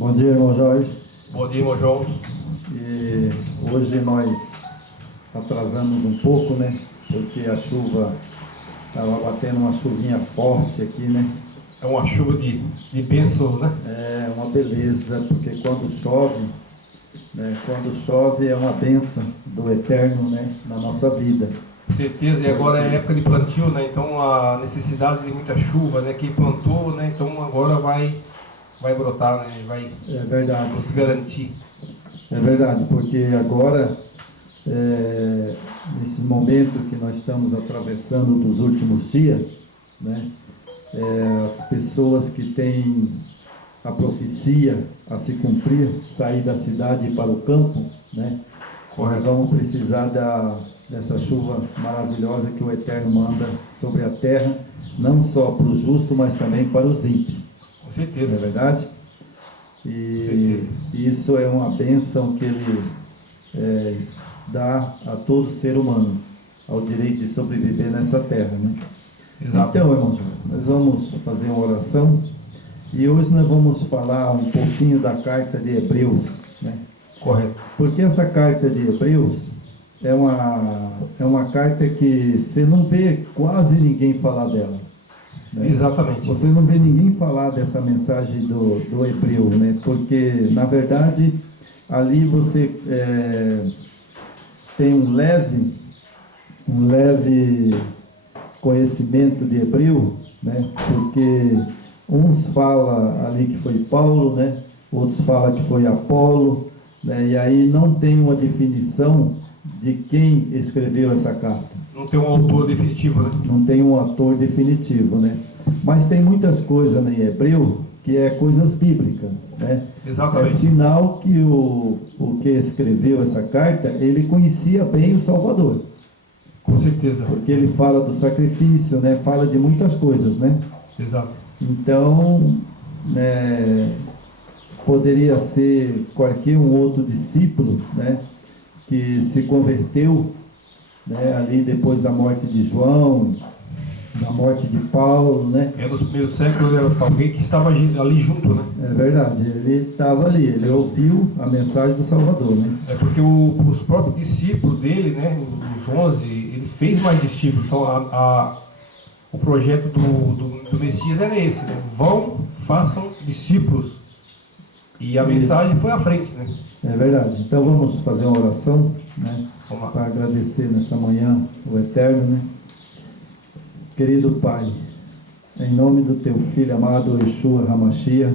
Bom dia, irmão Jorge. Bom dia, irmão João. E hoje nós atrasamos um pouco, né? Porque a chuva estava batendo uma chuvinha forte aqui, né? É uma chuva de bênçãos, né? É uma beleza, porque quando chove, né? Quando chove é uma bênção do Eterno, né? Na nossa vida. Com certeza, e agora é época de plantio, né? Então a necessidade de muita chuva, né? Quem plantou, né? Então agora vai brotar, né? Vai É verdade. nos garantir. É verdade, porque agora, nesse momento que nós estamos atravessando dos últimos dias, né? As pessoas que têm a profecia a se cumprir, sair da cidade e ir para o campo, né? Nós vamos precisar dessa chuva maravilhosa que o Eterno manda sobre a terra, não só para o justo, mas também para os ímpios. Com certeza. Não é verdade? E isso é uma bênção que Ele dá a todo ser humano, ao direito de sobreviver nessa terra, né? Exato. Então, irmãos, nós vamos fazer uma oração e hoje nós vamos falar um pouquinho da carta de Hebreus, né? Correto. Porque essa carta de Hebreus é uma carta que você não vê quase ninguém falar dela, né? Exatamente. Você não vê ninguém falar dessa mensagem do Hebreu, né? Porque, na verdade, ali você tem um leve conhecimento de Hebreu, né? Porque uns falam ali que foi Paulo, né? Outros falam que foi Apolo, né? E aí não tem uma definição de quem escreveu essa carta. Não tem um autor definitivo, né? Não tem um autor definitivo, né? Mas tem muitas coisas em Hebreu que é coisas bíblicas, né? Exatamente. É sinal que o que escreveu essa carta, ele conhecia bem o Salvador. Com certeza. Porque ele fala do sacrifício, né? Fala de muitas coisas, né? Exato. Então, né, poderia ser qualquer um outro discípulo, né, que se converteu, né, ali depois da morte de João, da morte de Paulo, né? Nos primeiros séculos era alguém que estava ali junto, né? É verdade, ele estava ali, ele ouviu a mensagem do Salvador, né? É porque os próprios discípulos dele, né, os 11, ele fez mais discípulos. Então o projeto do Messias era esse, né? Vão, façam discípulos. E a mensagem foi à frente, né? É verdade. Então vamos fazer uma oração, né? Vamos lá. Para agradecer nessa manhã o Eterno, né? Querido Pai, em nome do Teu Filho amado Yeshua HaMashiach,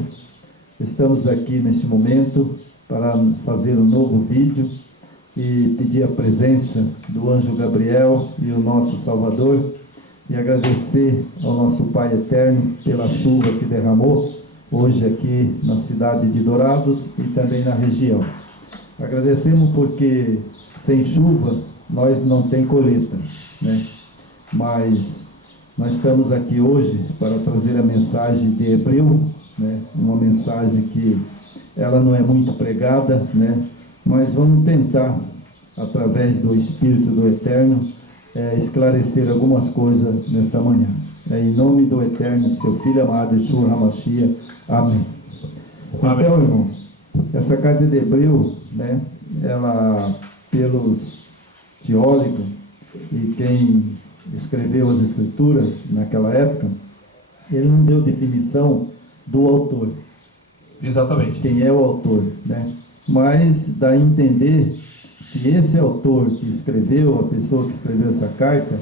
estamos aqui nesse momento para fazer um novo vídeo e pedir a presença do anjo Gabriel e o nosso Salvador e agradecer ao nosso Pai Eterno pela chuva que derramou hoje aqui na cidade de Dourados e também na região. Agradecemos porque sem chuva nós não tem colheita, né? Mas nós estamos aqui hoje para trazer a mensagem de Hebreu, né? Uma mensagem que ela não é muito pregada, né? Mas vamos tentar, através do Espírito do Eterno, esclarecer algumas coisas nesta manhã. Em nome do Eterno, seu Filho amado, Yeshua HaMashiach. Amém. Então, irmão, essa carta de Hebreu, né? Ela, pelos teólogos e quem escreveu as escrituras naquela época, ele não deu definição do autor. Exatamente. Quem é o autor, né? Mas dá a entender que esse autor que escreveu, a pessoa que escreveu essa carta,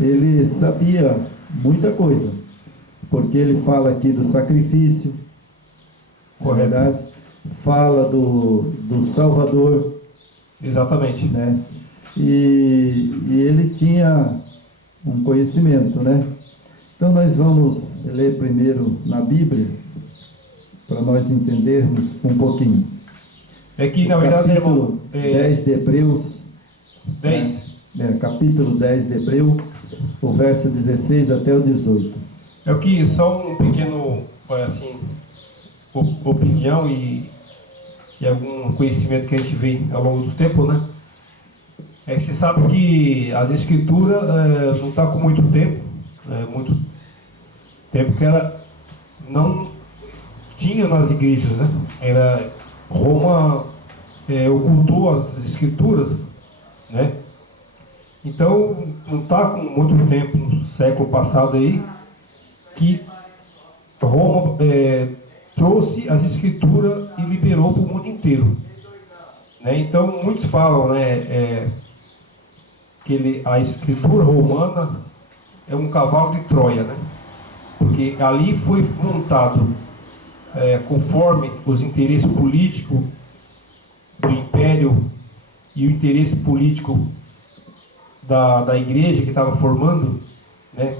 ele sabia muita coisa, porque ele fala aqui do sacrifício, na verdade, fala do Salvador. Exatamente. Né? E ele tinha um conhecimento, né? Então nós vamos ler primeiro na Bíblia, para nós entendermos um pouquinho. É que, na verdade, capítulo 10 de Hebreus. 10? Capítulo 10 de Hebreu, o verso 16 até o 18. É o que, só um pequeno, assim, opinião e algum conhecimento que a gente vê ao longo do tempo, né? É que você sabe que as escrituras não estão com muito tempo que ela não tinha nas igrejas, né? Roma ocultou as escrituras, né? Então, não está com muito tempo, no século passado aí, que Roma trouxe as escrituras e liberou para o mundo inteiro, né? Então, muitos falam, né, que a escritura romana é um cavalo de Troia, né? Porque ali foi montado conforme os interesses políticos do império e o interesse político da igreja que estava formando, né,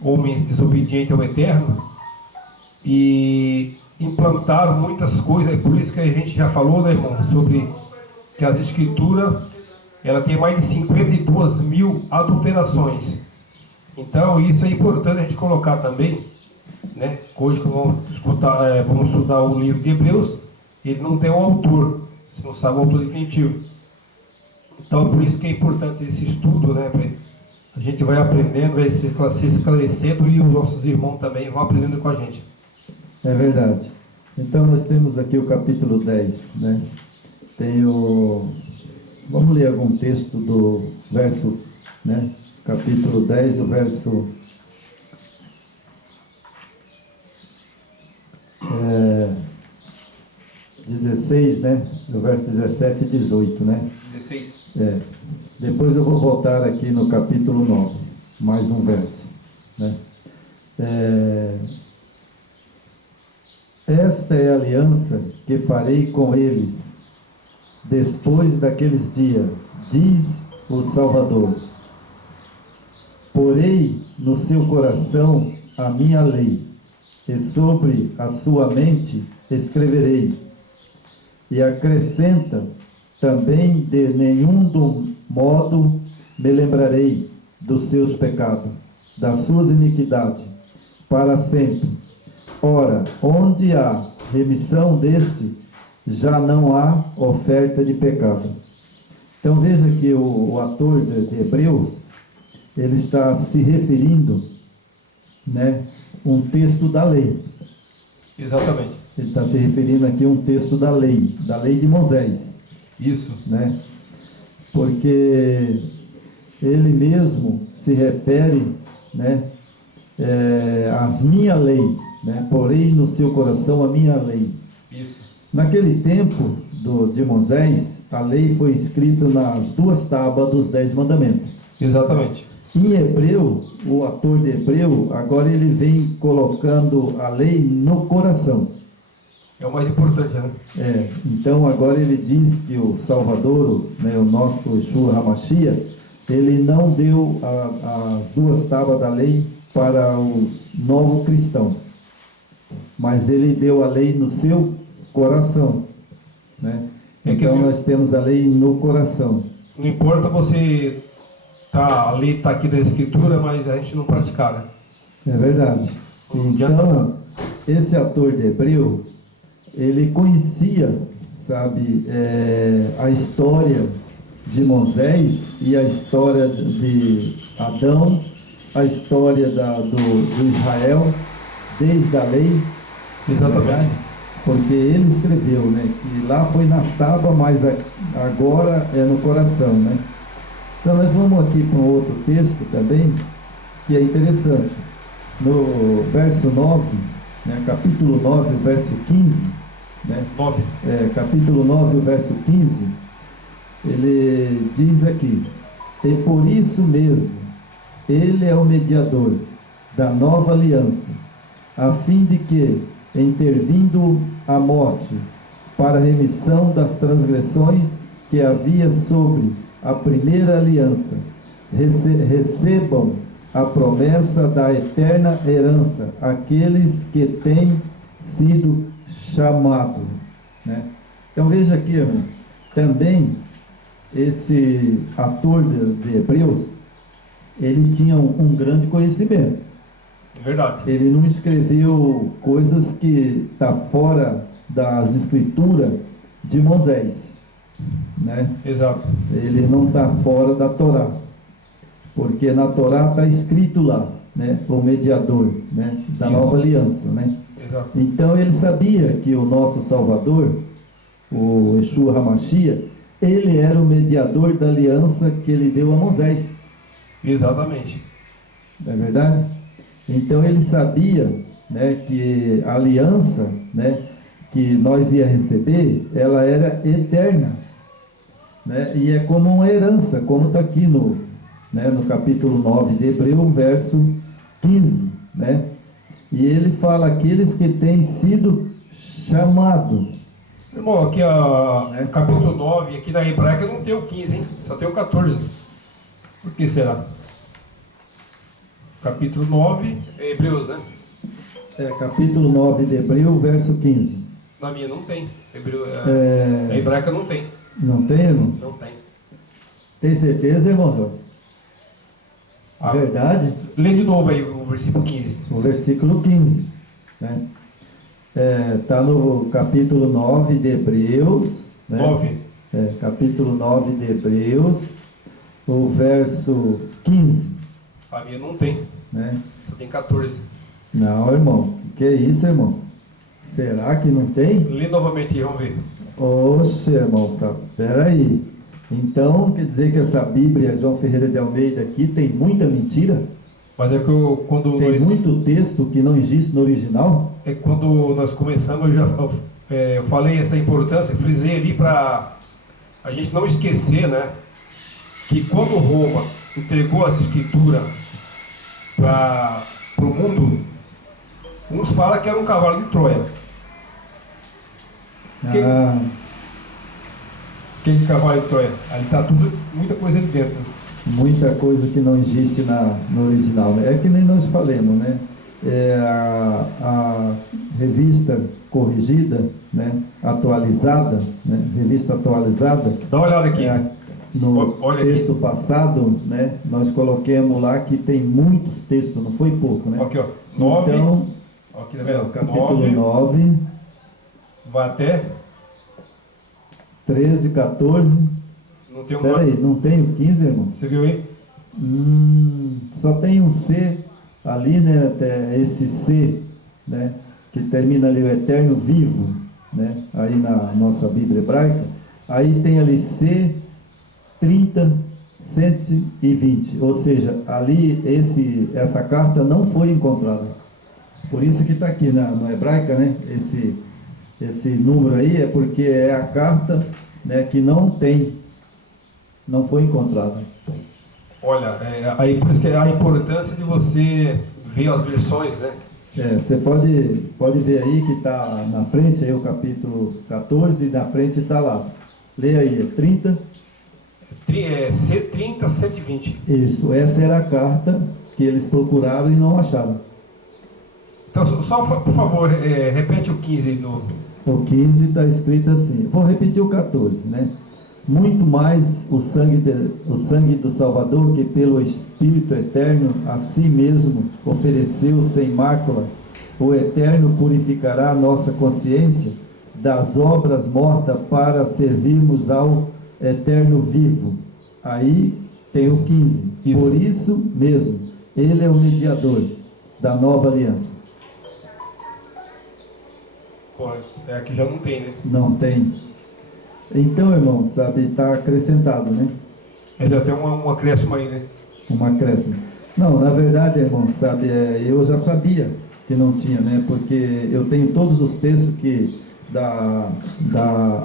homens desobedientes ao Eterno, e implantaram muitas coisas. É por isso que a gente já falou, né, irmão, sobre que as escrituras ela tem mais de 52 mil adulterações. Então isso é importante a gente colocar também, né? Hoje que vamos estudar o livro de Hebreus, ele não tem um autor, você não sabe o autor definitivo. Então por isso que é importante esse estudo, né? A gente vai aprendendo, vai se esclarecendo, e os nossos irmãos também vão aprendendo com a gente. É verdade. Então nós temos aqui o capítulo 10, né? Vamos ler algum texto do verso, né? Capítulo 10, o verso 16, né? O verso 17 e 18, né? 16. Depois eu vou voltar aqui no capítulo 9, mais um verso, né? Esta é a aliança que farei com eles depois daqueles dias, diz o Salvador. Porei no seu coração a minha lei, e sobre a sua mente escreverei. E acrescenta também: de nenhum modo me lembrarei dos seus pecados, das suas iniquidades, para sempre. Ora, onde há remissão deste, já não há oferta de pecado. Então veja que o autor de Hebreus, ele está se referindo, né, um texto da lei. Exatamente. Ele está se referindo aqui a um texto da lei de Moisés. Isso. Né? Porque ele mesmo se refere, né, às minha lei, né? Porém no seu coração a minha lei. Isso. Naquele tempo de Moisés, a lei foi escrita nas 2 tábuas dos 10 mandamentos. Exatamente. Em Hebreu, o autor de Hebreu, agora ele vem colocando a lei no coração. É o mais importante, né? Então agora ele diz que o Salvador, né, o nosso Yeshua HaMashiach, ele não deu as 2 tábuas da lei para os novos cristãos, mas ele deu a lei no seu coração, né? Então nós temos a lei no coração. Não importa você a lei está aqui na escritura, mas a gente não praticar, né? É verdade. Então esse autor de Hebreu, ele conhecia, sabe, a história de Moisés e a história de Adão, a história do Israel, desde a lei. Exatamente. Porque ele escreveu, né, que lá foi nas tábuas, mas agora é no coração, né? Então nós vamos aqui para um outro texto também, que é interessante. No verso 9, né, capítulo 9, verso 15, né? 9. Capítulo 9, verso 15, ele diz aqui: e por isso mesmo, ele é o mediador da nova aliança, a fim de que, intervindo a morte para a remissão das transgressões que havia sobre a primeira aliança, recebam a promessa da eterna herança aqueles que têm sido chamados, né? Então veja aqui, irmão, também esse autor de Hebreus, ele tinha um grande conhecimento. Verdade. Ele não escreveu coisas que está fora das escrituras de Moisés, né? Exato. Ele não está fora da Torá, porque na Torá está escrito lá, né, o mediador, né, da nova aliança, né? Exato. Então ele sabia que o nosso Salvador, o Yeshua HaMashiach, ele era o mediador da aliança que ele deu a Moisés. Exatamente. Não é verdade? Então ele sabia, né, que a aliança, né, que nós ia receber, ela era eterna, né, e é como uma herança, como está aqui no, né, no capítulo 9 de Hebreu, verso 15, né? E ele fala, aqueles que têm sido chamados. Irmão, aqui no capítulo 9, aqui na hebraica não tem o 15, hein? Só tem o 14. Por que será? Capítulo 9, é Hebreus, né? Capítulo 9 de Hebreu, verso 15. Na minha não tem. A hebraica não tem. Não tem, irmão? Não tem. Tem certeza, irmão Jorge? Verdade? Lê de novo aí o versículo 15. O versículo 15. Né? Está no capítulo 9 de Hebreus. Né? 9. Capítulo 9 de Hebreus, o verso 15. A minha não tem. Né? Só tem 14. Não, irmão. Que é isso, irmão? Será que não tem? Lê novamente aí, vamos ver. Oxe, irmão, peraí. Então, quer dizer que essa Bíblia, João Ferreira de Almeida, aqui tem muita mentira? Mas é que tem muito texto que não existe no original? É quando nós começamos, eu falei essa importância, frisei ali para a gente não esquecer, né? Que quando Roma entregou as escrituras para o mundo, uns falam que era um cavalo de Troia. Que é cavalo de Troia? Ali está muita coisa ali dentro. Muita coisa que não existe no original. É que nem nós falamos, né? A revista corrigida, né? Atualizada, né? Revista atualizada. Dá uma olhada aqui. No texto passado, né? Nós coloquemos lá que tem muitos textos, não foi pouco, né? Aqui, ó. 9. Então, aqui, tá vendo? o capítulo 9. Vai até 13, 14. Não tem um. Peraí, não tem o 15, irmão? Você viu aí? Só tem um C ali, né? Até esse C, né? Que termina ali o eterno vivo, né? Aí na nossa Bíblia hebraica. Aí tem ali C 30, 120. Ou seja, ali essa carta não foi encontrada. Por isso que está aqui na hebraica, né? Esse número aí é porque é a carta, né, que não foi encontrada. Olha, a importância de você ver as versões, né? Você pode ver aí que está na frente, aí o capítulo 14, e na frente está lá. Lê aí, 30. C30, 120. Isso, essa era a carta que eles procuraram e não acharam. Então, só por favor, repete o 15 aí no... O 15 está escrito assim, vou repetir o 14, né? Muito mais o sangue do Salvador, que pelo Espírito Eterno a si mesmo ofereceu sem mácula, o Eterno purificará a nossa consciência das obras mortas para servirmos ao Eterno vivo. Aí tem o 15. Isso. Por isso mesmo, ele é o mediador da nova aliança. Aqui já não tem, né? Não tem. Então, irmão, sabe, está acrescentado, né? Já tem um acréscimo aí, né? Um acréscimo. Não, na verdade, irmão, sabe, eu já sabia que não tinha, né? Porque eu tenho todos os textos da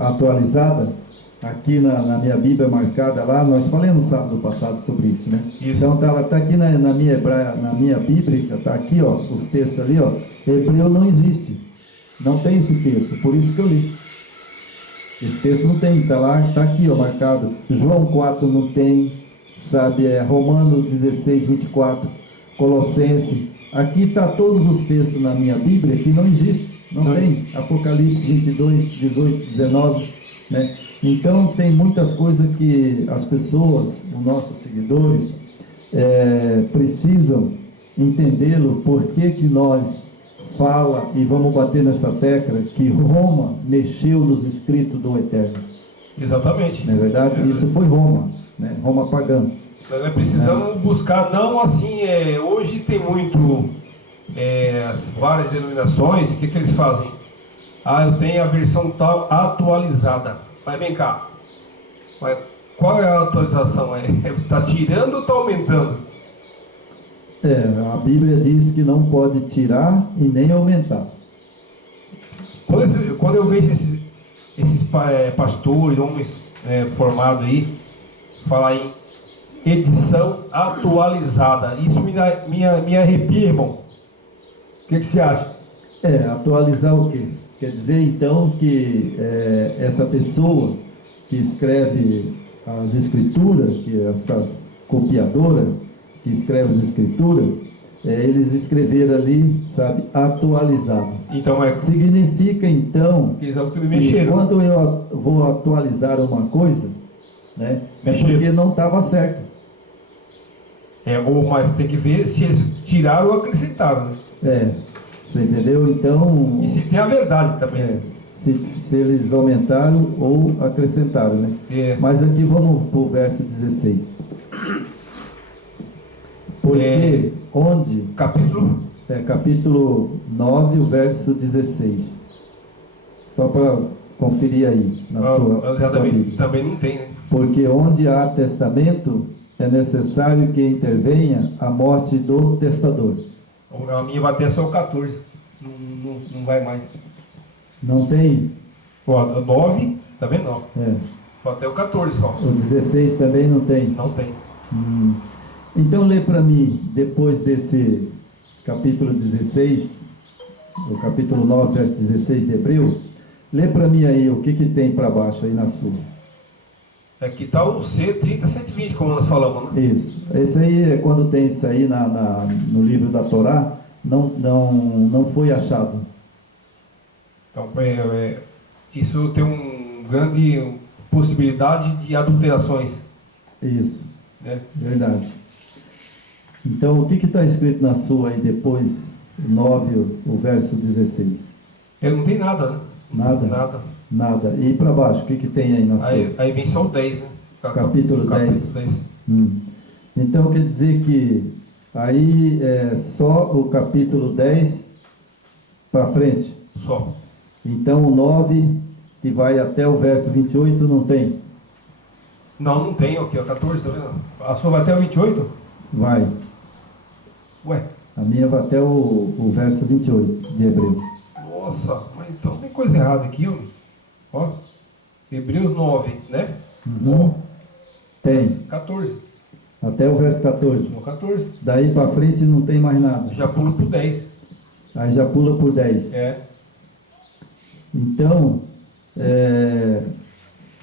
atualizada, aqui na minha Bíblia marcada lá, nós falamos sábado passado sobre isso, né? Isso. Então tá aqui na minha Bíblia, tá aqui, ó, os textos ali, ó. Hebreu não existe. Não tem esse texto, por isso que eu li. Esse texto não tem, está lá, está aqui, ó, marcado. João 4 não tem, sabe, Romanos 16, 24, Colossenses. Aqui está todos os textos na minha Bíblia que não existe, não tem. Apocalipse 22, 18, 19, né? Então tem muitas coisas que as pessoas, os nossos seguidores, precisam entendê-lo, por que nós fala, e vamos bater nessa tecla, que Roma mexeu nos escritos do Eterno. Exatamente. Não é verdade? Isso foi Roma, né? Roma pagã. Nós precisamos buscar, não assim, hoje tem muito as várias denominações, o que eles fazem? Eu tenho a versão tal atualizada. Mas vem cá, mas qual é a atualização? Está tirando ou está aumentando? A Bíblia diz que não pode tirar e nem aumentar. Quando eu vejo esses pastores, homens formados aí, falar em edição atualizada, isso me arrepia, irmão. O que você acha? Atualizar o quê? Quer dizer então que essa pessoa que escreve as escrituras, que essas copiadoras que escrevem as escrituras, eles escreveram ali, sabe, atualizado. Então significa então que quando eu vou atualizar uma coisa, né, porque não estava certo. Mas tem que ver se eles tiraram ou acrescentaram. Você entendeu? Então... E se tem a verdade também. Se eles aumentaram ou acrescentaram, né? Mas aqui vamos para o verso 16. Porque onde... Capítulo 9, o verso 16. Só para conferir aí na sua Bíblia. Também não tem, né? Porque onde há testamento, é necessário que intervenha a morte do testador. A minha vai até só o 14. Não vai mais. Não tem? 9, tá vendo? Não. Até o 14 só. O 16 também não tem? Não tem. Então lê para mim, depois desse capítulo 16, o capítulo 9, verso 16 de Hebreu, lê para mim aí o que tem para baixo aí na sua. Aqui está o C30, 120, como nós falamos, né? Isso. Esse aí, quando tem isso aí no livro da Torá, não foi achado. Então, isso tem uma grande possibilidade de adulterações. Isso. Verdade. Então, o que está escrito na sua aí depois, 9, o verso 16? Não tem nada, né? Nada. E para baixo, o que tem aí na sua? Aí vem só o 10, né? Capítulo 10. Então, quer dizer que aí é só o capítulo 10 para frente? Só. Então, o 9, que vai até o verso 28, não tem? Não tem aqui, ó, 14, tá vendo? A sua vai até o 28? Vai. Ué? A minha vai até o verso 28 de Hebreus. Nossa, mas então tem coisa errada aqui, ó. Hebreus 9, né? Tem. 14. Até o verso 14. 14. Daí para frente não tem mais nada. Já pula por 10. Aí já pula por 10. Então,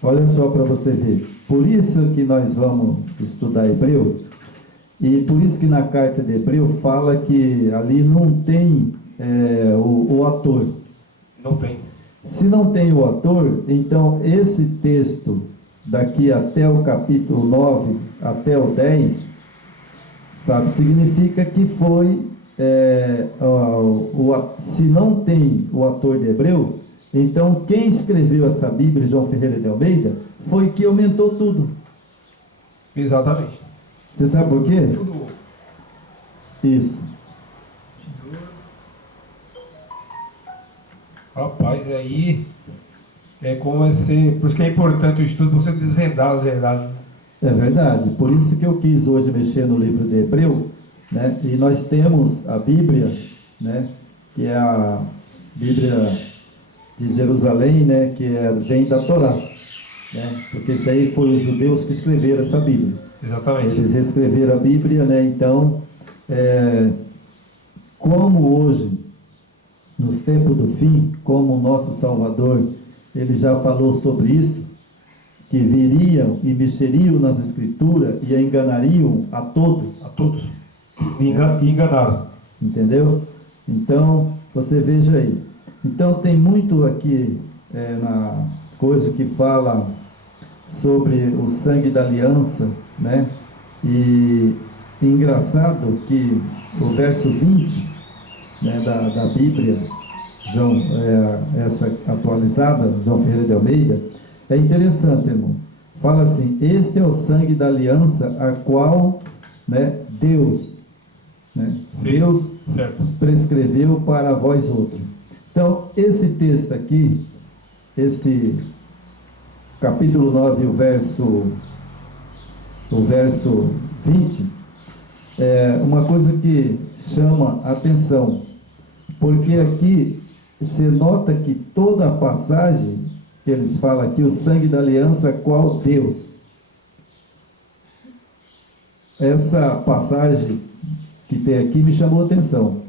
olha só para você ver. Por isso que nós vamos estudar Hebreu, e por isso que na carta de Hebreu fala que ali não tem o ator. Não tem. Se não tem o ator, então esse texto daqui até o capítulo 9, até o 10, sabe, significa que foi, se não tem o ator de Hebreu, então quem escreveu essa Bíblia, João Ferreira de Almeida, foi que aumentou tudo. Exatamente. Você sabe por quê? Tudo. Isso. Rapaz, aí como por isso que é importante o estudo, você desvendar as verdades. É verdade, por isso que eu quis hoje mexer no livro de Hebreu, né? E nós temos a Bíblia, né? Que é a Bíblia de Jerusalém, né? Que vem da Torá, né? Porque isso aí foram os judeus que escreveram essa Bíblia. Exatamente. Eles escreveram a Bíblia, né? Então, como hoje, nos tempos do fim, como o nosso Salvador, ele já falou sobre isso, que viriam e mexeriam nas Escrituras e enganariam a todos. A todos. E enganaram. Entendeu? Então, você veja aí. Então, tem muito aqui na coisa que fala sobre o sangue da aliança, né? E engraçado que o verso 20, né, da Bíblia, essa atualizada, João Ferreira de Almeida, é interessante, irmão. Fala assim: este é o sangue da aliança a qual, né, Deus Certo. prescreveu para vós outros. Então, esse texto aqui, esse capítulo 9, o verso 20, é uma coisa que chama a atenção, porque aqui você nota que toda a passagem que eles falam aqui, o sangue da aliança, qual Deus? Essa passagem que tem aqui me chamou a atenção,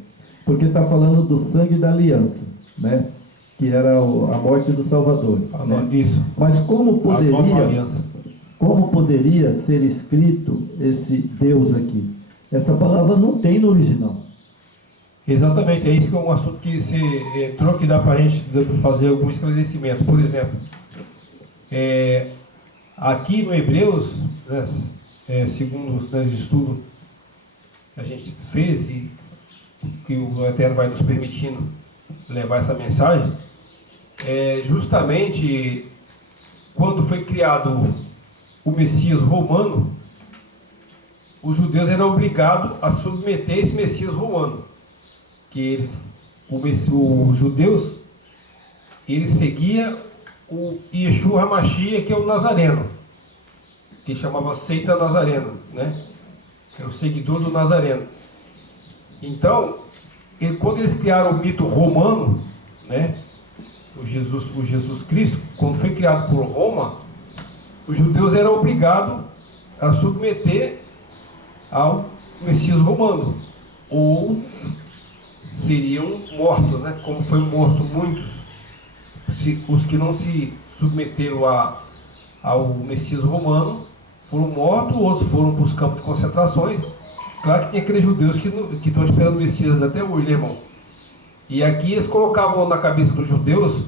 porque está falando do sangue da aliança, né? Que era a morte do Salvador. Né? Isso. Mas como A nova aliança. poderia ser escrito esse Deus aqui? Essa palavra não tem no original. Exatamente, é isso que é um assunto que você entrou, que dá para a gente fazer algum esclarecimento. Por exemplo, aqui no Hebreus, né, segundo os estudos que a gente fez e que o Eterno vai nos permitindo levar essa mensagem, justamente quando foi criado o Messias romano, os judeus eram obrigados a submeter esse Messias romano, que os judeus, eles seguiam o Yeshua HaMashiach, que é o Nazareno, que chamava seita Nazareno, né? É o seguidor do Nazareno. Então, quando eles criaram o mito romano, né? O Jesus Cristo, quando foi criado por Roma, os judeus eram obrigados a submeter ao Messias romano, ou seriam mortos, né? Como foi morto muitos, os que não se submeteram ao Messias romano foram mortos, outros foram para os campos de concentrações. Claro que tem aqueles judeus que estão esperando o Messias até hoje, né, irmão? E aqui eles colocavam na cabeça dos judeus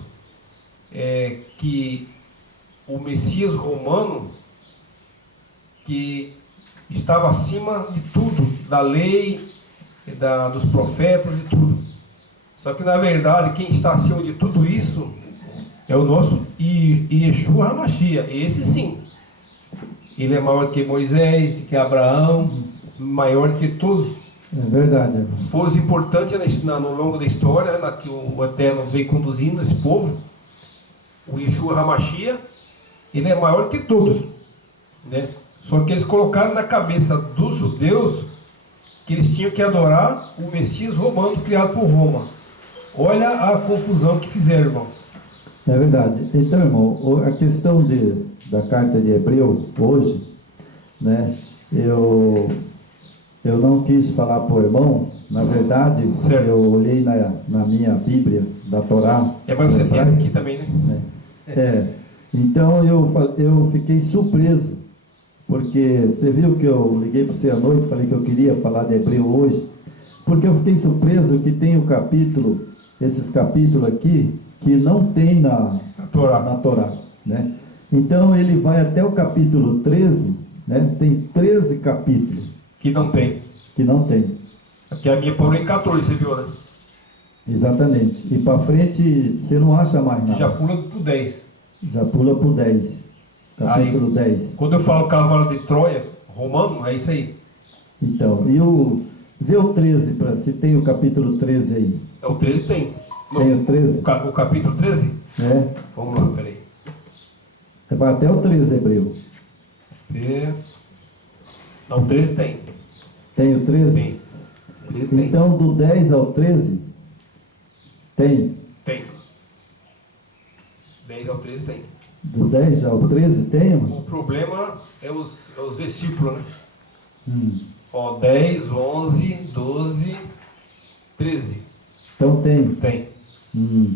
que o Messias romano, que estava acima de tudo, da lei, dos profetas e tudo. Só que na verdade quem está acima de tudo isso é o nosso Yeshua HaMashiach. Esse sim, ele é maior que Moisés, que Abraão, maior que todos. É verdade. Foi importante no longo da história, que o Eterno veio conduzindo esse povo. O Yeshua HaMashiach, ele é maior que todos, né? Só que eles colocaram na cabeça dos judeus que eles tinham que adorar o Messias romano criado por Roma. Olha a confusão que fizeram, irmão. É verdade. Então, irmão, a questão da carta de Hebreu, hoje, né, eu não quis falar para o irmão, na verdade, certo. Eu olhei na minha Bíblia da Torá. Mas você tem essa aqui também, né? Então eu fiquei surpreso, porque você viu que eu liguei para você à noite, falei que eu queria falar de Hebreu hoje, porque eu fiquei surpreso que tem esses capítulos aqui, que não tem na Torá, né? Então ele vai até o capítulo 13, né? Tem 13 capítulos. Que não tem. Aqui a minha parou em 14, você viu, né? Exatamente. E para frente você não acha mais nada. Já pula para o 10. Já pula para o 10. Capítulo aí, 10. Quando eu falo cavalo de Troia, romano, é isso aí. Então, vê o 13, se tem o capítulo 13 aí. O 13 tem. Tem o 13? O capítulo 13? É. Vamos lá, peraí. Vai até o 13, Hebreu. Não, o 13 tem. Tem o 13? Tem. 13 tem. Então, do 10 ao 13, tem? Tem. 10 ao 13 tem. Do 10 ao 13 tem, mano? O problema é os versículos, né? 10, 11, 12, 13. Então tem. Tem.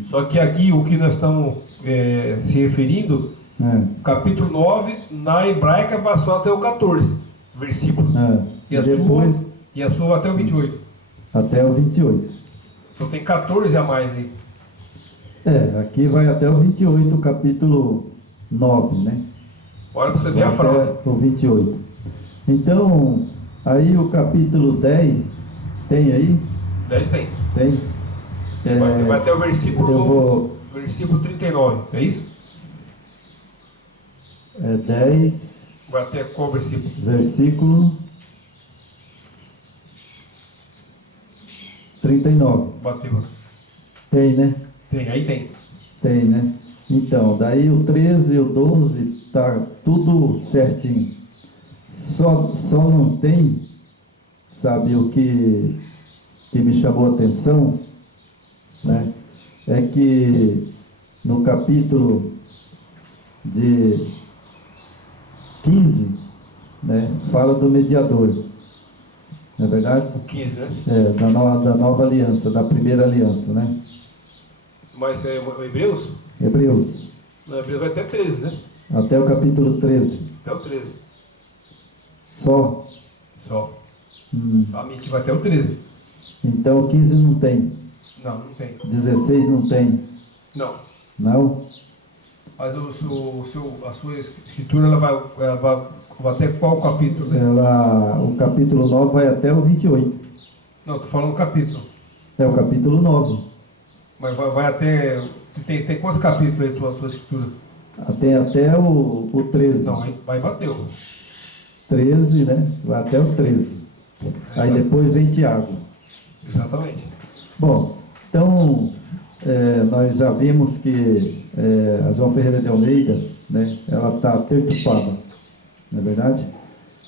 Só que aqui o que nós estamos se referindo, capítulo 9, na hebraica passou até o 14 versículo. E a sua até o 28. Até o 28. Então tem 14 a mais aí. Aqui vai até o 28, capítulo 9, né? Olha para você ver a fraude. Até o 28. Então, aí o capítulo 10, tem aí? 10 tem. Tem. Vai até o versículo 39, é isso? 10. Vai até qual versículo? Versículo 39. Bateu. Tem, né? Tem, aí tem. Tem, né? Então, daí o 13 e o 12 tá tudo certinho. Só não tem, sabe, o que me chamou a atenção, né? É que no capítulo de 15, né, fala do mediador. Não é verdade? O 15, né? Da nova aliança, da primeira aliança, né? Mas é o Hebreus? Hebreus, No Hebreus vai até 13, né? até o capítulo 13. Até o 13. Só. Só. A mim que vai até o 13. Então 15 não tem. Não, não tem. 16 não tem. Não. Não? Mas a sua escritura ela vai até qual capítulo? Né? O capítulo 9 vai até o 28. Não, estou falando capítulo. É o capítulo 9. Mas vai até. Tem quantos capítulos aí tua escritura? Tem até o 13. Não, aí bateu. 13, né? Vai até o 13. Aí depois vem Tiago. Exatamente. Bom, então nós já vimos que a João Ferreira de Almeida, né, ela está perturbada, não é verdade?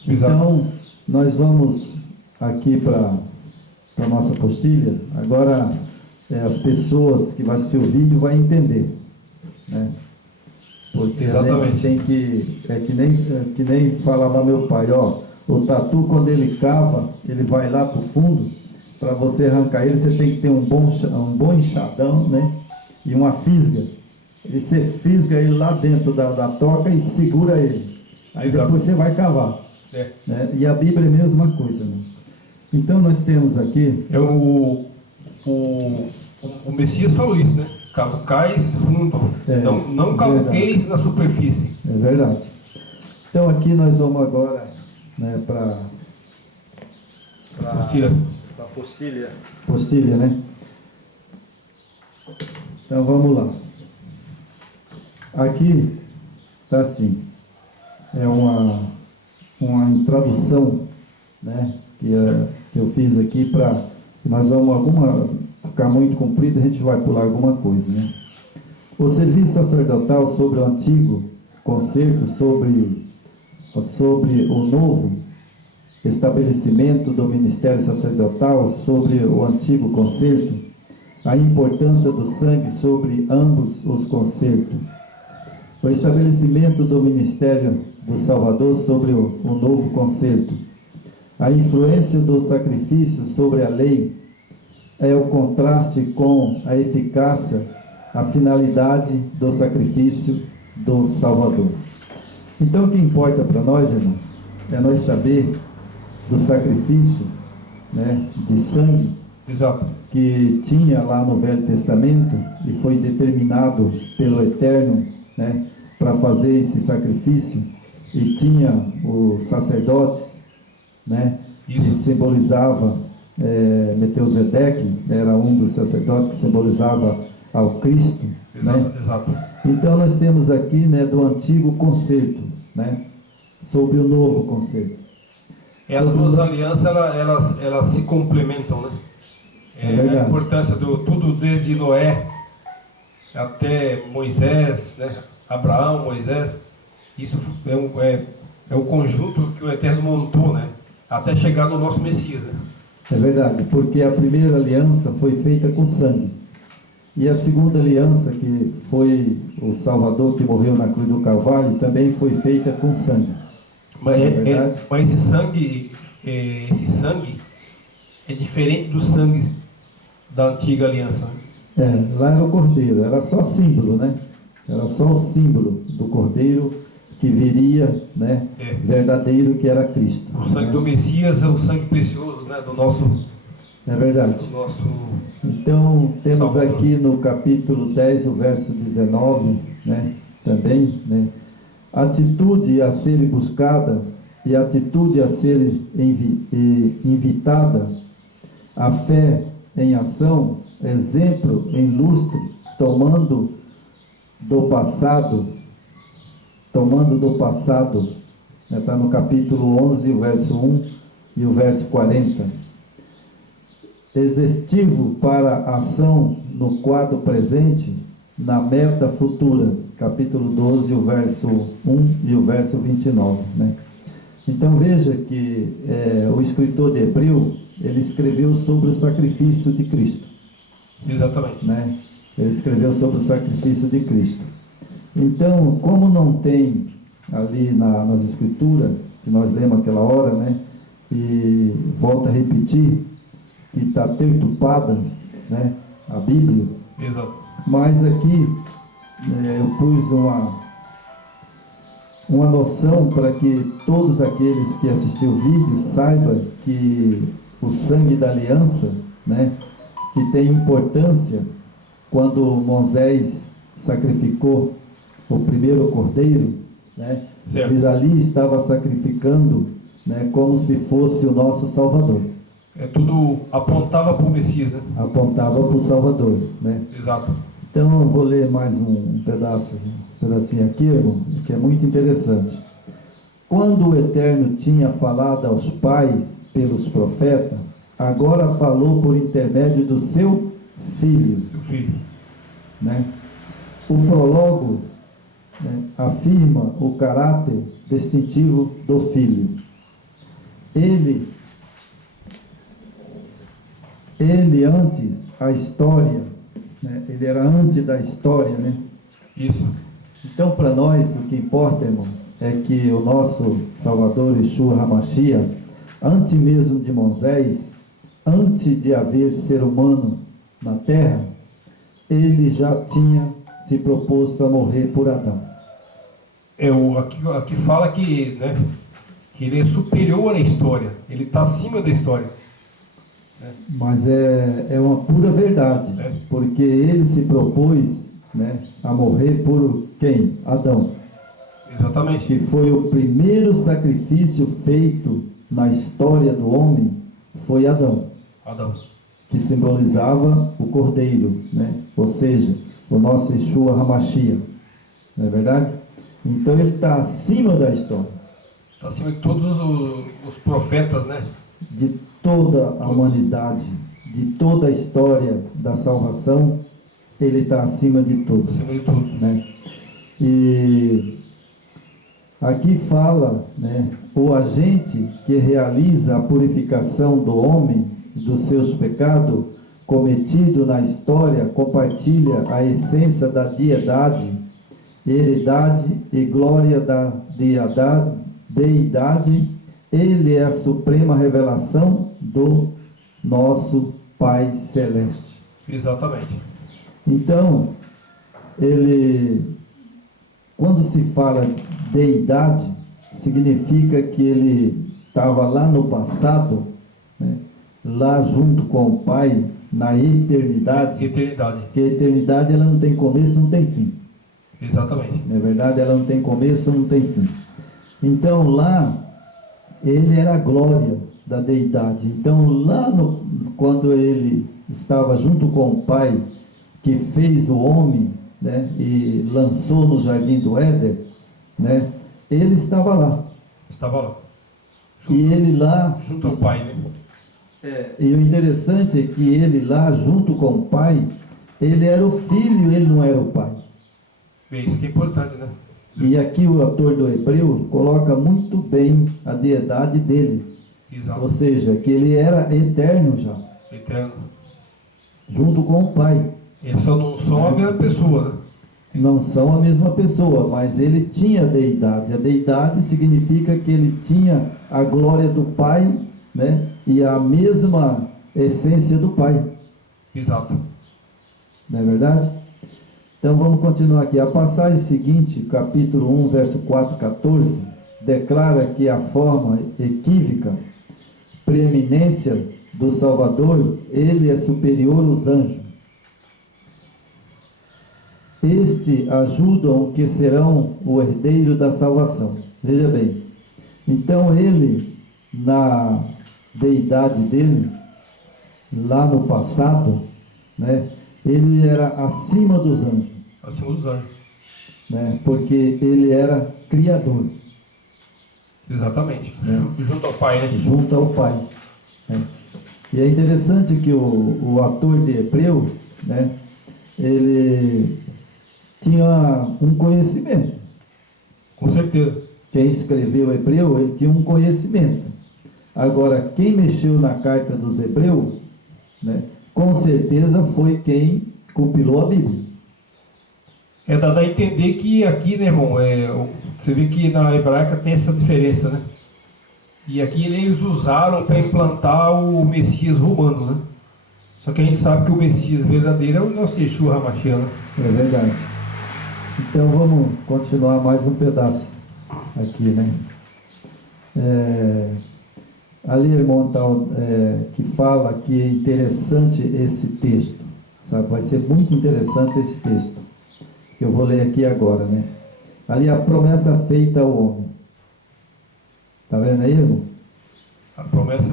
Exato. Então, nós vamos aqui para a nossa apostila. Agora, as pessoas que vão assistir o vídeo vão entender, né? Porque Exatamente. a gente tem que nem falava meu pai, ó, o tatu quando ele cava, ele vai lá para o fundo, para você arrancar ele, você tem que ter um bom enxadão, né? E uma fisga. E você fisga ele lá dentro da toca e segura ele. Aí Exato. depois você vai cavar. Né? E a Bíblia é a mesma coisa, né? Então nós temos aqui... O Messias falou isso, né? Cavucais fundo, não cavuqueis na superfície. É verdade. Então aqui nós vamos agora, né, para postilha, né? Então vamos lá. Aqui está assim, é uma introdução, né, que eu fiz aqui para nós vamos ficar muito comprido, a gente vai pular alguma coisa, né? O serviço sacerdotal sobre o antigo concerto, sobre o novo estabelecimento do ministério sacerdotal, sobre o antigo concerto, a importância do sangue sobre ambos os concertos, o estabelecimento do ministério do Salvador sobre o novo concerto, a influência do sacrifício sobre a lei, é o contraste com a eficácia, a finalidade do sacrifício do Salvador. Então o que importa para nós, irmão, é nós saber do sacrifício, né, de sangue. Exato. Que tinha lá no Velho Testamento e foi determinado pelo Eterno, né, para fazer esse sacrifício, e tinha os sacerdotes, né, que simbolizava Melquisedeque, era um dos sacerdotes que simbolizava ao Cristo. Exato, né? exato. Então nós temos aqui, né, do antigo concerto, né, sobre o novo concerto. E as duas alianças elas se complementam, né? A importância do tudo desde Noé até Moisés, né? Abraão, Moisés, isso é o conjunto que o Eterno montou, né? Até chegar no nosso Messias, né? É verdade, porque a primeira aliança foi feita com sangue. E a segunda aliança, que foi o Salvador que morreu na cruz do Calvário, também foi feita com sangue. Mas esse sangue é diferente do sangue da antiga aliança, né? Lá era o cordeiro, era só símbolo, né? Era só o símbolo do cordeiro que viria, né? Verdadeiro, que era Cristo. O sangue do Messias é o sangue precioso, né? Do nosso... É verdade. Então, temos Salvador. Aqui no capítulo 10, o verso 19, né? Também, né? Atitude a ser buscada e atitude a ser invitada, a fé em ação, exemplo em lustre, tomando do passado, está no capítulo 11, o verso 1 e o verso 40. exaustivo para a ação no quadro presente, na meta futura, capítulo 12, o verso 1 e o verso 29, né? Então veja que o escritor de Hebreu, ele escreveu sobre o sacrifício de Cristo. Exatamente. Né? Ele escreveu sobre o sacrifício de Cristo. Então, como não tem ali nas escrituras, que nós lemos aquela hora, né? E volta a repetir, que está perturbada, né? A Bíblia. Exato. Mas aqui eu pus uma noção para que todos aqueles que assistiram o vídeo saibam que o sangue da aliança, né? Que tem importância quando Moisés sacrificou o primeiro cordeiro, né? Certo. Ele ali estava sacrificando, né, como se fosse o nosso Salvador. Tudo apontava para o Messias, né? Apontava para o Salvador, né? Exato. Então eu vou ler mais um pedacinho aqui, irmão, que é muito interessante. Quando o Eterno tinha falado aos pais pelos profetas, agora falou por intermédio do seu filho. Seu filho. Né? O prólogo, né, afirma o caráter distintivo do filho. Ele antes a história, né? Ele era antes da história, né? Isso. Então, para nós, o que importa, irmão, é que o nosso Salvador, Yeshua HaMashiach, antes mesmo de Moisés, antes de haver ser humano na terra, ele já tinha se proposto a morrer por Adão. Aqui fala que, né, que ele é superior à história, ele está acima da história. Mas é uma pura verdade, porque ele se propôs, né, a morrer por quem? Adão. Exatamente. Que foi o primeiro sacrifício feito na história do homem, foi Adão. Que simbolizava o cordeiro, né? Ou seja, o nosso Yeshua HaMashiach. Não é verdade? Então ele está acima da história. Está acima de todos os profetas, né? De toda a humanidade, de toda a história da salvação, ele está acima de tudo. Acima de tudo. Né? E aqui fala, né, o agente que realiza a purificação do homem dos seus pecados cometido na história compartilha a essência da deidade, heredade e glória da deidade. Ele é a suprema revelação do nosso Pai Celeste. Exatamente. Então, quando se fala deidade, significa que ele estava lá no passado, né, lá junto com o Pai, na eternidade. Eternidade. Porque a eternidade ela não tem começo, não tem fim. Exatamente. Na verdade, ela não tem começo, não tem fim. Então, lá, ele era a glória da deidade. Então, lá quando ele estava junto com o Pai, que fez o homem, né, e lançou no jardim do Éden, né, ele estava lá. Estava lá. E ele lá... Junto ao Pai, né? E o interessante é que ele lá, junto com o Pai, ele era o filho, ele não era o Pai. Bem, isso que é importante, né? E aqui o autor do Hebreu coloca muito bem a deidade dele. Exato. Ou seja, que ele era eterno já. Eterno. Junto com o Pai. Eles só não são a mesma pessoa, né? Não são a mesma pessoa, mas ele tinha deidade. A deidade significa que ele tinha a glória do Pai, né? E a mesma essência do Pai. Exato. Não é verdade? Então vamos continuar aqui. A passagem seguinte, capítulo 1, verso 4, 14, declara que a forma equívoca, preeminência do Salvador, ele é superior aos anjos. Este ajudam que serão o herdeiro da salvação. Veja bem. Então ele, na deidade dele, lá no passado, né, ele era acima dos anjos. Acima dos anjos. Né, porque ele era criador. Exatamente. Né? Junto ao Pai, né? Junto ao Pai. Né? E é interessante que o ator de Hebreu, né, ele tinha um conhecimento. Com certeza. Quem escreveu Hebreu, ele tinha um conhecimento. Agora, quem mexeu na carta dos Hebreus, né, com certeza foi quem compilou a Bíblia. Dá a entender que aqui, né, irmão, você vê que na hebraica tem essa diferença, né? E aqui eles usaram para implantar o Messias romano, né? Só que a gente sabe que o Messias verdadeiro é o nosso Yeshua HaMashiach, né? É verdade. Então vamos continuar mais um pedaço aqui, né? Ali, irmão, que fala que é interessante esse texto, sabe? Vai ser muito interessante esse texto, que eu vou ler aqui agora, né? Ali a promessa feita ao homem. Tá vendo aí, irmão? A promessa.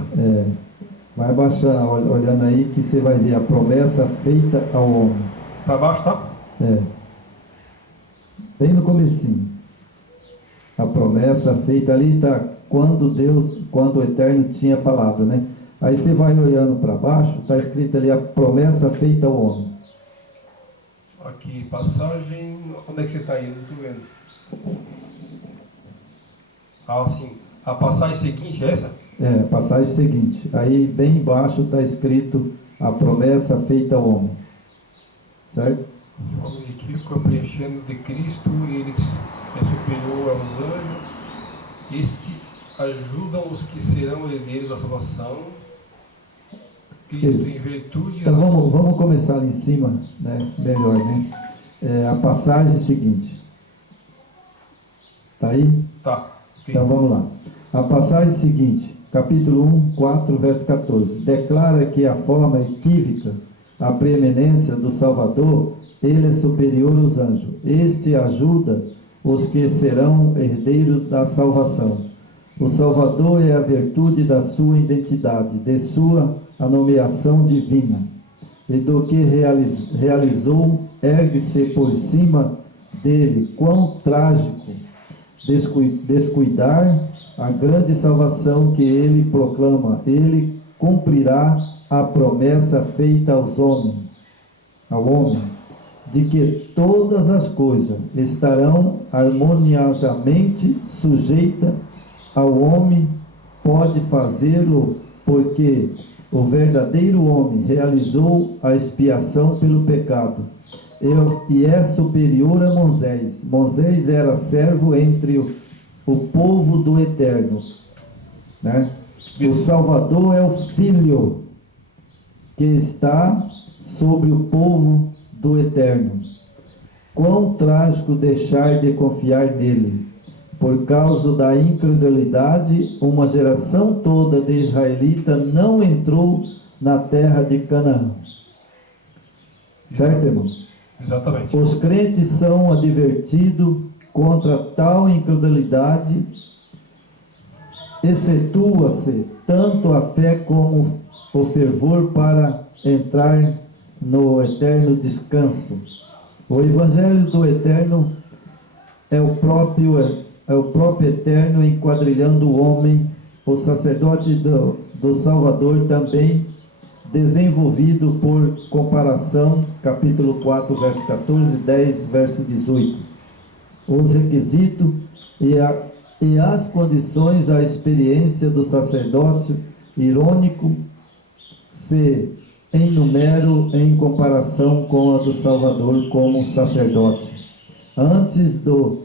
Vai baixar, olhando aí, que você vai ver a promessa feita ao homem. Para baixo, tá? Bem no comecinho. A promessa feita ali está quando o Eterno tinha falado, né? Aí você vai olhando para baixo, está escrito ali a promessa feita ao homem. Aqui, passagem. Onde é que você está aí? Não estou vendo. Ah, sim. A passagem seguinte é essa? Passagem seguinte. Aí bem embaixo está escrito a promessa feita ao homem. Certo? O homem equívoco preenchendo de Cristo, ele é superior aos anjos. Este ajudam os que serão herdeiros da salvação. Cristo, em virtude. Então vamos começar ali em cima, né? Melhor, né? A passagem seguinte. Tá aí? Tá. Então vamos lá. A passagem seguinte, capítulo 1, 4, verso 14. Declara que a forma equívoca, a preeminência do Salvador, ele é superior aos anjos. Este ajuda os que serão herdeiros da salvação. O Salvador é a virtude da sua identidade, de sua a nomeação divina. E do que realizou, ergue-se por cima dele. Quão trágico descuidar a grande salvação que ele proclama. Ele cumprirá a promessa feita ao homem, de que todas as coisas estarão harmoniosamente sujeitas ao homem. Pode fazê-lo porque o verdadeiro homem realizou a expiação pelo pecado e é superior a Moisés. Moisés era servo entre o povo do Eterno, né? O Salvador é o Filho que está sobre o povo do Eterno. Quão trágico deixar de confiar nele. Por causa da incredulidade, uma geração toda de israelitas não entrou na terra de Canaã. Certo, irmão? Exatamente. Os crentes são advertidos contra tal incredulidade. Excetua-se tanto a fé como o fervor para entrar no eterno descanso. O Evangelho do Eterno é o próprio Eterno enquadrilhando o homem, o sacerdote do Salvador também desenvolvido por comparação, capítulo 4, verso 14, 10, verso 18. Os requisitos e as condições, a experiência do sacerdócio irônico se enumeram em comparação com a do Salvador como sacerdote. Antes do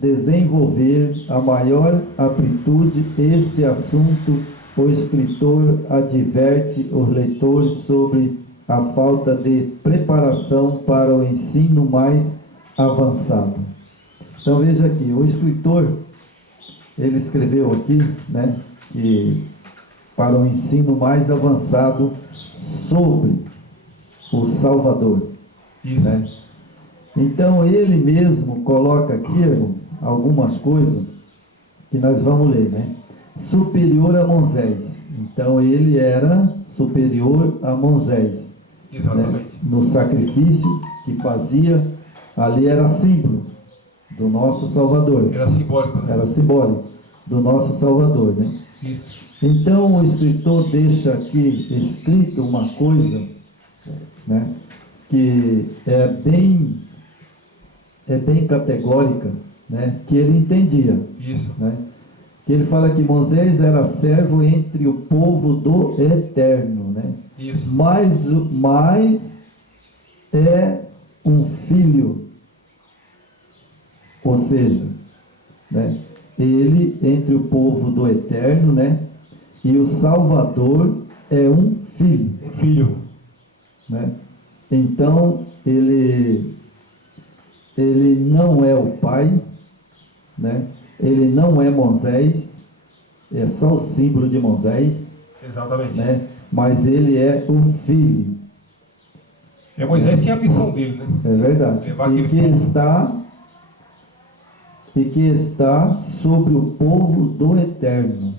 desenvolver a maior amplitude este assunto, o escritor adverte os leitores sobre a falta de preparação para o ensino mais avançado. Então veja aqui, o escritor, ele escreveu aqui, né, que para o ensino mais avançado sobre o Salvador. Isso. Né? Então ele mesmo coloca aqui, irmão, algumas coisas que nós vamos ler, né? Superior a Moisés. Então ele era superior a Moisés. Exatamente. Né? No sacrifício que fazia, ali era símbolo do nosso Salvador. Era simbólico, né? Era simbólico do nosso Salvador, né? Isso. Então o escritor deixa aqui escrito uma coisa, né, que é bem categórica, né, que ele entendia. Isso. Né, que ele fala que Moisés era servo entre o povo do Eterno, né, Isso. mas é um filho, ou seja, né, ele entre o povo do Eterno, né, e o Salvador é um filho. Um filho. Né? Então, ele não é o pai, né? Ele não é Moisés, é só o símbolo de Moisés, Exatamente. né? Mas ele é o filho. Moisés tinha a missão dele, né? É verdade. Levar E aquele que povo. está sobre o povo do Eterno.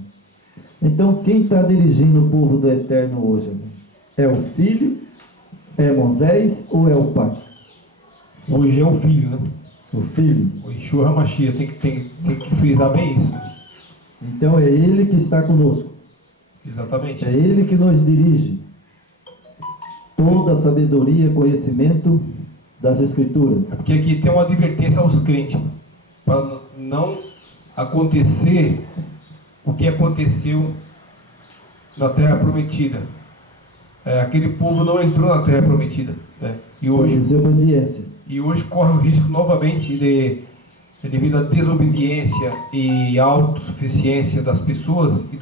Então, quem está dirigindo o povo do Eterno hoje? É o filho? É Moisés ou é o pai? Hoje é o filho, né? O filho. O Yeshua HaMashiach, tem que frisar bem isso. Então é ele que está conosco. Exatamente. É ele que nos dirige. Toda a sabedoria e conhecimento das Escrituras. É porque aqui tem uma advertência aos crentes, para não acontecer o que aconteceu na Terra Prometida. Aquele povo não entrou na Terra Prometida, né? E hoje corre o risco novamente devido à desobediência e autossuficiência das pessoas e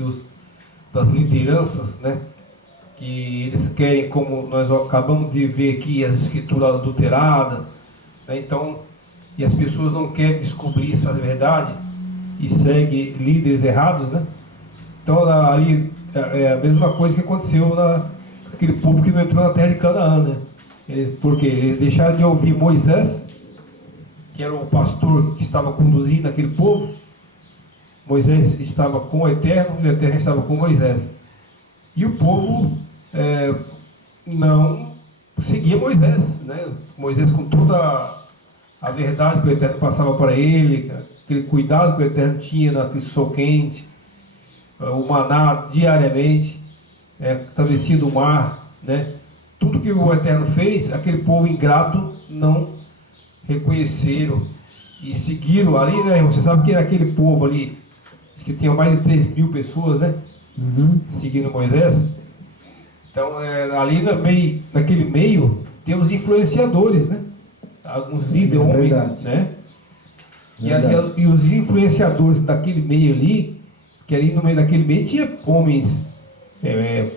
das lideranças, né? Que eles querem, como nós acabamos de ver aqui, as escrituras adulteradas, né? Então, e as pessoas não querem descobrir essa verdade e seguem líderes errados, né? Então, aí é a mesma coisa que aconteceu naquele povo que não entrou na terra de Canaã, né? Porque eles deixaram de ouvir Moisés, que era o pastor que estava conduzindo aquele povo. Moisés estava com o Eterno e o Eterno estava com Moisés. E o povo não seguia Moisés, né? Moisés, com toda a verdade que o Eterno passava para ele, aquele cuidado que o Eterno tinha naquele sol quente, o maná diariamente, travessia do mar, né? Tudo que o Eterno fez, aquele povo ingrato não reconheceram e seguiram ali, né? Você sabe que era aquele povo ali, que tinha mais de 3.000 pessoas, né? Seguindo Moisés. Então, ali naquele meio, tem os influenciadores, né? Alguns líderes, homens, né? E os influenciadores daquele meio ali, que ali no meio daquele meio tinha homens,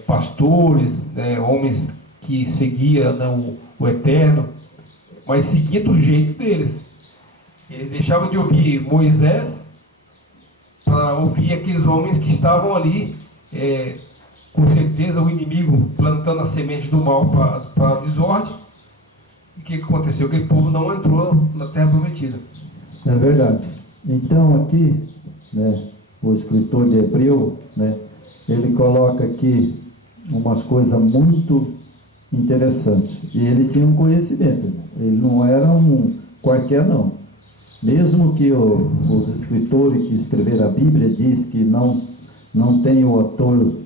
pastores, né? Homens que seguiam, né, o Eterno, mas seguia do jeito deles. Eles deixavam de ouvir Moisés para ouvir aqueles homens que estavam ali, com certeza o inimigo plantando a semente do mal para a desordem. E o que aconteceu? Aquele povo não entrou na terra prometida. É verdade. Então aqui, né, o escritor de Hebreu, né, ele coloca aqui umas coisas muito interessantes. E ele tinha um conhecimento. Ele não era um qualquer não. Mesmo que os escritores que escreveram a Bíblia diz que não tem o autor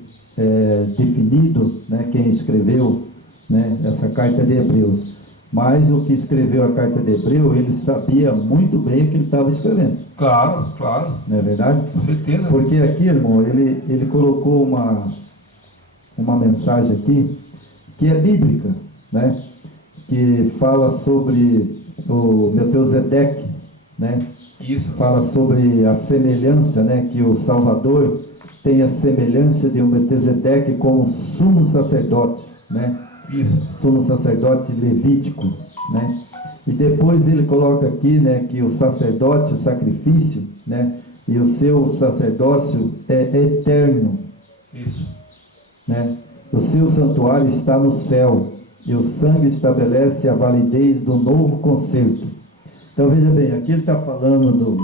definido, né, quem escreveu, né, essa carta de Hebreus. Mas o que escreveu a carta de Hebreu, ele sabia muito bem o que ele estava escrevendo. Claro, claro. Não é verdade? Com certeza. Porque aqui, irmão, ele colocou uma mensagem aqui que é bíblica, né? Que fala sobre o Melquisedeque, né? Isso. Fala sobre a semelhança, né? Que o Salvador tem a semelhança de um Melquisedeque como sumo sacerdote, né? Isso. Sumo sacerdote levítico, né? E depois ele coloca aqui, né, que o sacerdote, o sacrifício, né, e o seu sacerdócio é eterno. Isso. Né? O seu santuário está no céu, e o sangue estabelece a validez do novo concerto. Então veja bem, aqui ele está falando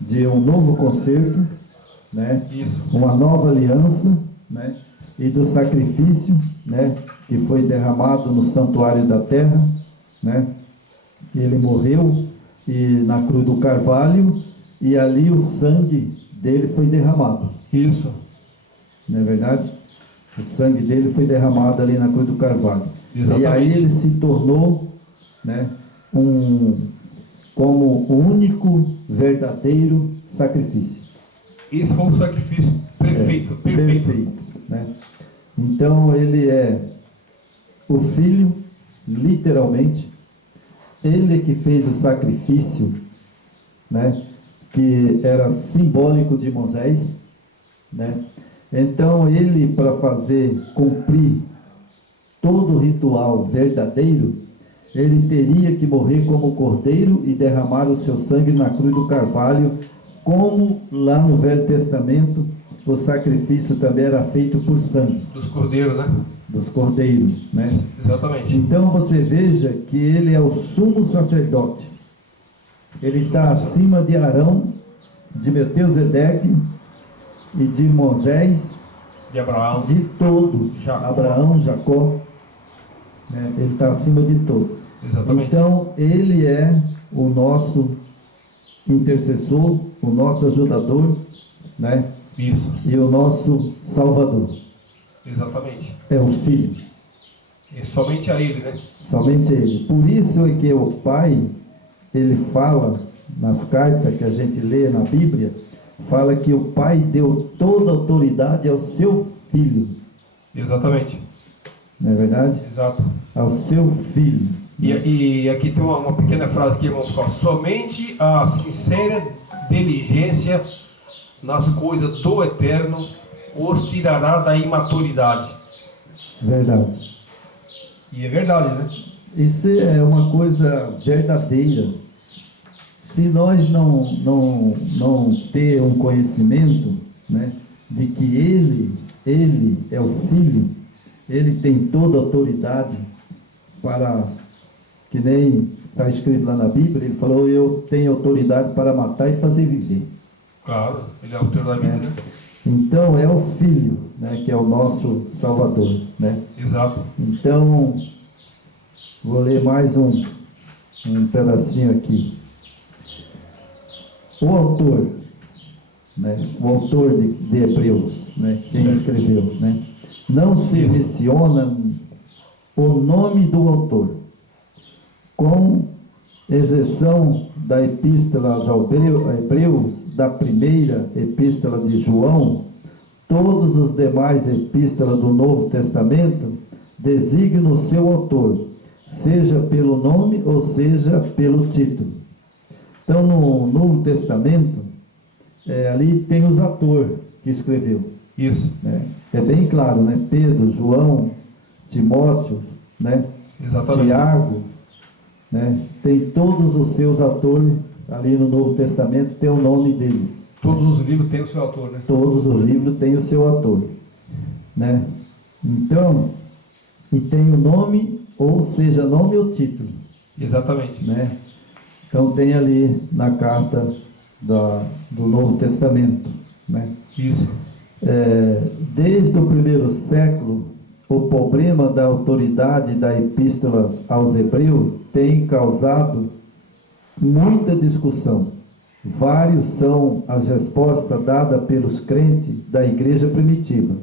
de um novo concerto, né? Isso. Uma nova aliança, né? E do sacrifício, né, que foi derramado no santuário da terra, né? Ele morreu na cruz do Carvalho, e ali o sangue dele foi derramado. Isso. não é verdade? O sangue dele foi derramado ali na cruz do Carvalho. Exatamente. E aí ele se tornou, né, como o único verdadeiro sacrifício. Esse foi um sacrifício perfeito. Perfeito, né? Então ele é o Filho, literalmente, ele que fez o sacrifício, né, que era simbólico de Moisés, né? Então ele, para fazer cumprir todo o ritual verdadeiro, ele teria que morrer como cordeiro e derramar o seu sangue na cruz do Carvalho, como lá no Velho Testamento o sacrifício também era feito por sangue. Dos cordeiros, né? Dos cordeiros, né? Exatamente. Então você veja que ele é o sumo sacerdote. Ele está acima de Arão, de Melquisedeque e de Moisés, De Abraão. de todos. Jacó. Abraão, Jacó, né? Ele está acima de todos. Exatamente. Então ele é o nosso intercessor, o nosso ajudador, né? Isso. E o nosso salvador. Exatamente. É o Filho. É somente a ele, né? Somente ele. Por isso é que o Pai, ele fala nas cartas que a gente lê na Bíblia, fala que o Pai deu toda a autoridade ao seu Filho. Exatamente. Não é verdade? Exato. Ao seu Filho. E aqui tem uma pequena frase que irmãos falam: somente a sincera diligência nas coisas do eterno os tirará da imaturidade. Verdade. E é verdade, né? Isso é uma coisa verdadeira. Se nós não ter um conhecimento, né, de que ele é o Filho, ele tem toda a autoridade para, que nem está escrito lá na Bíblia, ele falou: eu tenho autoridade para matar e fazer viver. Claro, ele é o autor da vida, né? Então é o Filho, né, que é o nosso Salvador, né? Exato. Então, vou ler mais um pedacinho aqui. O autor, né, o autor de Hebreus, né, quem escreveu, né, não se menciona o nome do autor, com exceção da epístola aos Hebreus, da primeira epístola de João. Todos os demais epístolas do Novo Testamento designam o seu autor, seja pelo nome ou seja pelo título. Então, no Novo Testamento, ali tem os atores que escreveu. Isso. Né? É bem claro, né? Pedro, João, Timóteo, né? Exatamente. Tiago, né? Tem todos os seus atores ali no Novo Testamento, tem o nome deles. Todos os livros têm o seu autor, né? Todos os livros têm o seu autor, né? Então, e tem o nome, ou seja, nome ou título. Exatamente. Né? Então tem ali na carta do Novo Testamento, né? Isso. Desde o primeiro século, o problema da autoridade da epístola aos Hebreus tem causado muita discussão. Vários são as respostas dadas pelos crentes da igreja primitiva.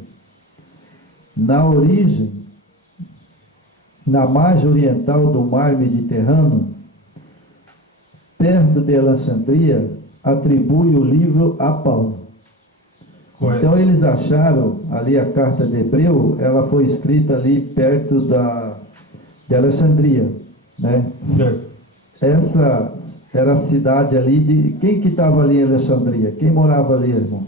Na origem, na margem oriental do mar Mediterrâneo, perto de Alexandria, atribui o livro a Paulo. Correto. Então eles acharam ali a carta de Hebreu, ela foi escrita ali perto de Alexandria, né? Certo. Essa era a cidade ali de... Quem que estava ali em Alexandria? Quem morava ali, irmão?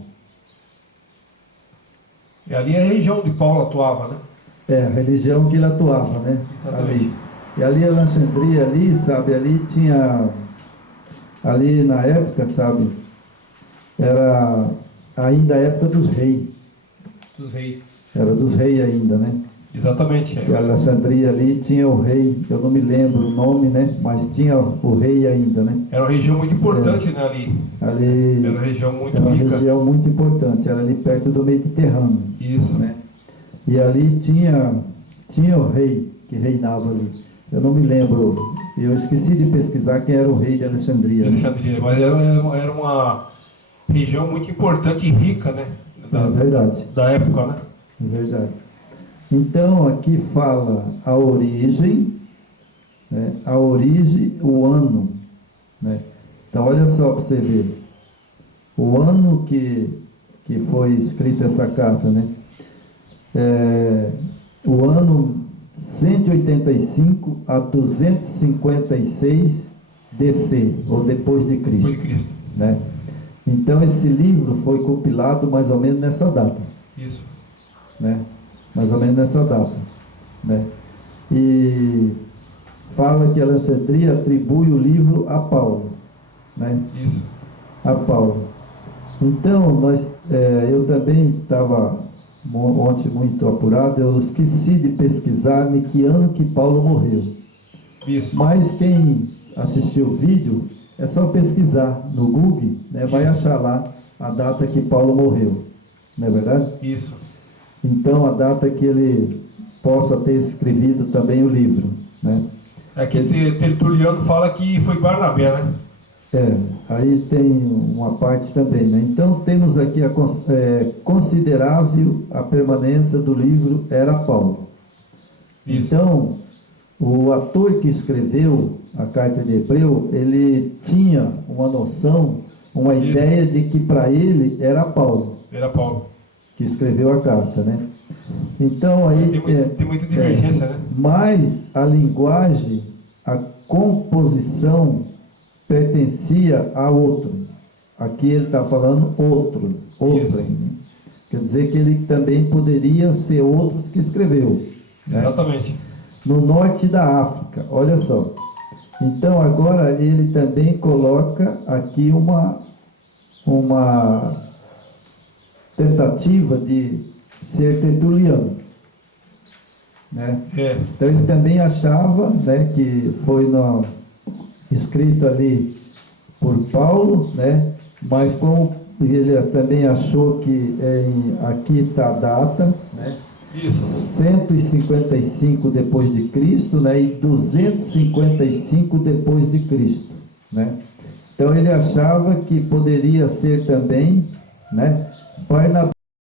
E ali é a região onde Paulo atuava, né? A religião que ele atuava, né? Exatamente. Ali. E ali em Alexandria, ali, sabe, ali tinha... Ali na época, sabe, era ainda a época dos reis. Dos reis. Era dos reis ainda, né? Exatamente. E Alexandria ali tinha o rei, eu não me lembro o nome, né? Mas tinha o rei ainda, né? Era uma região muito importante, né, ali. Ali Era uma região muito era uma rica. região muito importante, era ali perto do Mediterrâneo, Isso. né? E ali tinha o rei que reinava ali. Eu não me lembro, eu esqueci de pesquisar quem era o rei de Alexandria. De Alexandria. Mas era uma região muito importante e rica, né? É verdade. da época, né? É verdade. Então, aqui fala a origem, né? A origem, o ano, né? Então, olha só para você ver. O ano que foi escrita essa carta, né? O ano 185 a 256 DC, ou depois de Cristo. Foi Cristo. Né? Então, esse livro foi compilado mais ou menos nessa data. Isso. Né? Mais ou menos nessa data. Né? E fala que Alexandria atribui o livro a Paulo. Né? Isso. A Paulo. Então, eu também estava ontem muito apurado, eu esqueci de pesquisar em que ano que Paulo morreu. Isso. Mas quem assistiu o vídeo, é só pesquisar no Google, né, vai achar lá a data que Paulo morreu. Não é verdade? Isso. Então, a data que ele possa ter escrevido também o livro. Né? Aqui Tertuliano fala que foi Barnabé, né? Aí tem uma parte também, né? Então temos aqui considerável a permanência do livro era Paulo. Isso. Então, o autor que escreveu a carta de Hebreu, ele tinha uma noção, uma Isso. ideia de que para ele era Paulo Era Paulo. que escreveu a carta, né? Então aí Tem muita divergência, né? mas a linguagem, a composição pertencia a outro. Aqui ele está falando outros, outrem. Quer dizer que ele também poderia ser outros que escreveu. Né? Exatamente. No norte da África, olha só. Então agora ele também coloca aqui uma tentativa de ser tertuliano. Né? Então ele também achava, né, que foi escrito ali por Paulo, né? Mas como ele também achou que aqui está a data, né? Isso. 155 depois de Cristo, né? E 255 depois de Cristo, né? Então ele achava que poderia ser também, né? Barnabé.